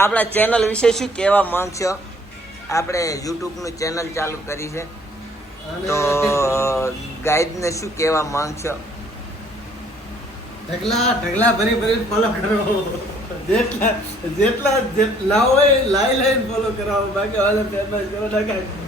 આપણા ચેનલ વિશે શું કહેવા માંગશો? આપણે યુટ્યુબ નું ચેનલ ચાલુ કરી છે, તો ગાઈડ ને શું કહેવા માંગશો? ઢગલા ભરી ફોલો કરો. જેટલા હોય લાઈન ફોલો કરાવો. બાકી વાળા ફેમસ કરો ના કાંઈ.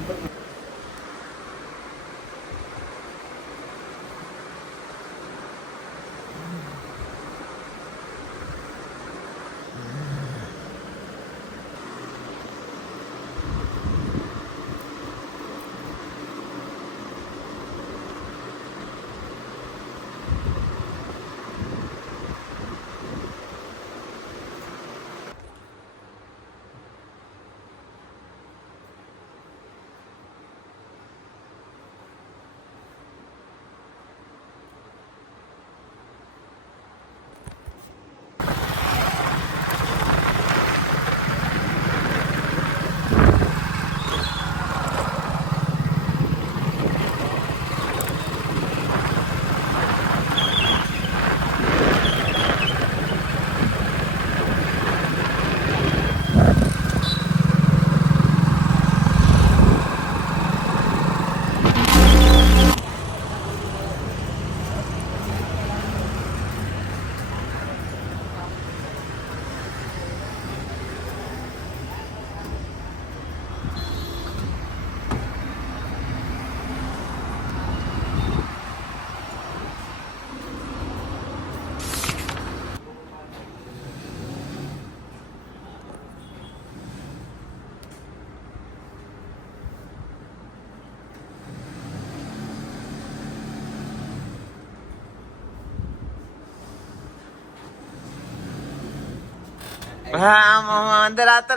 हाँ अंदर आता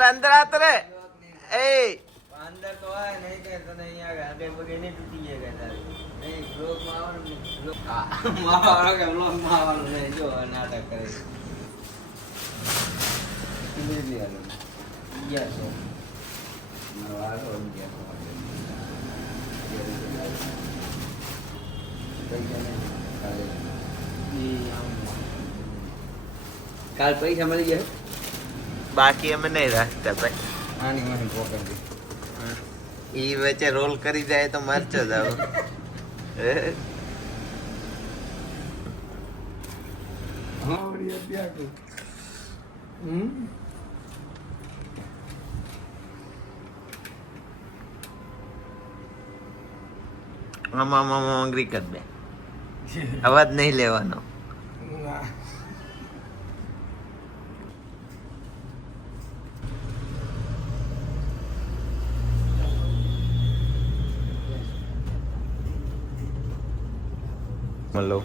रे ए अंदर तो है नहीं कहता नहीं आगे आगे बगे नहीं टूटी है कहता नहीं ब्लॉक मारो मारो के ब्लॉक मारो नहीं जो नाटक करे किधर भी आलो ये सो मारो हो गया काल पैसा मिल गया બાકી અમે નહીં રાખતા ભાઈ. આની મને પોકર દે ઈ વચ્ચે રોલ કરી જાય તો મરચો જ આવો. હા વળી ત્યાં કો. આમાં અંગ્રી કર દે, અવાજ નહીં લેવાનો. Hello.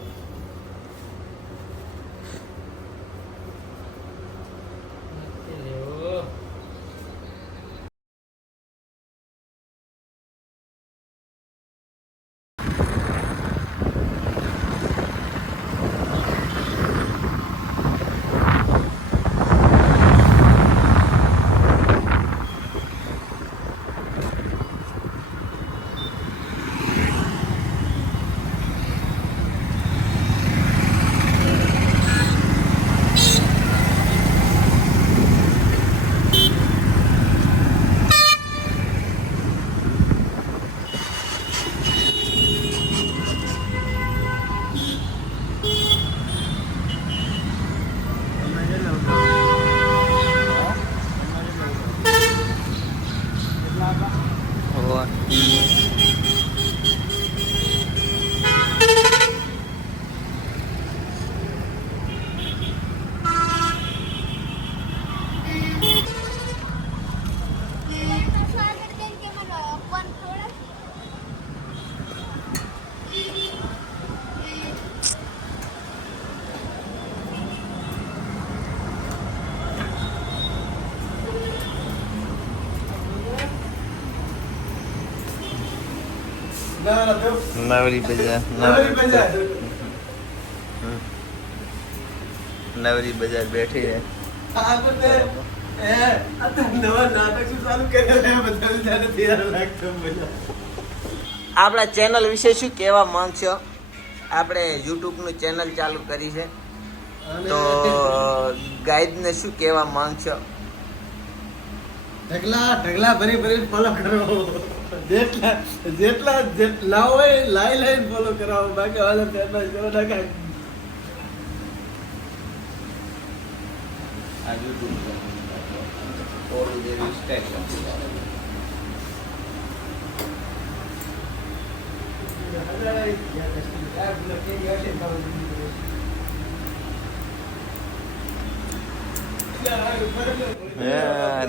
નવરી બજાર નવરી બજાર બેઠી છે. આપણા ચેનલ વિશે શું કહેવા માંગશો? આપણે યુટ્યુબ નું ચેનલ ચાલુ કરી છે, તો ગાઈડ ને શું કહેવા માંગશો? ઢગલા ભરી ફોલો કરો. જેટલા હોય લાઈન ફોલો કરાવો, બાકી વાળા ફેરફાર કરો ના કાંઈ. આ YouTube પર થોડું જેવી સ્ટાઈલ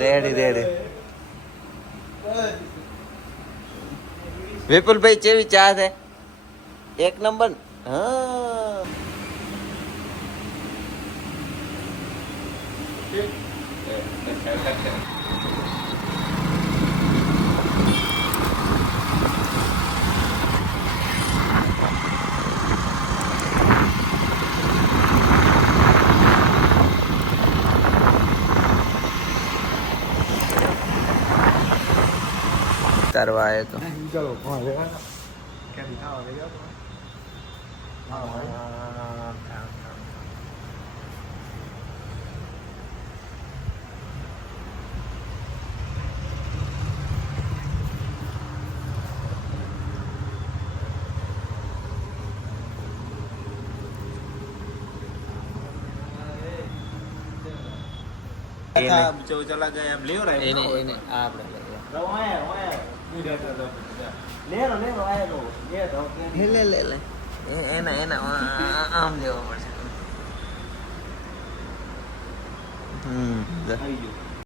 રેડી વિપુલભાઈ કેવી ચા છે? એક નંબર. હા કરવા આવ્યો તો. चला गए अब ले रहा है એને આપણે લઈએ. લે એના આમ લેવા પડશે. આવી ગયું